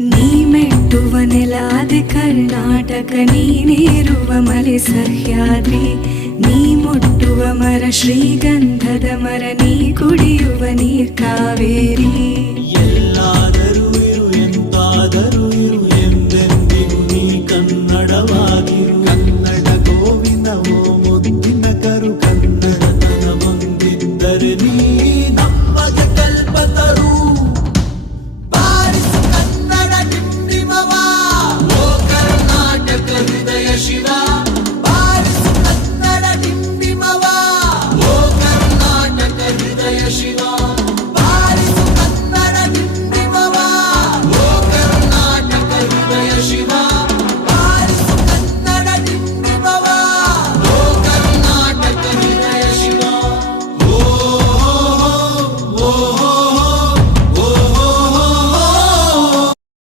ನೀ ಮೆಟ್ಟುವ ನೆಲಾದೆ ಕರ್ನಾಟಕ, ನೀನೇರುವ ಮಲೆ ಸಹ್ಯಾದ್ರಿ, ನೀ ಮುಟ್ಟುವ ಮರ ಶ್ರೀಗಂಧದ ಮರ, ನೀ ಕುಡಿಯುವ ನೀರ್ ಕಾವೇರಿ. ಎಲ್ಲ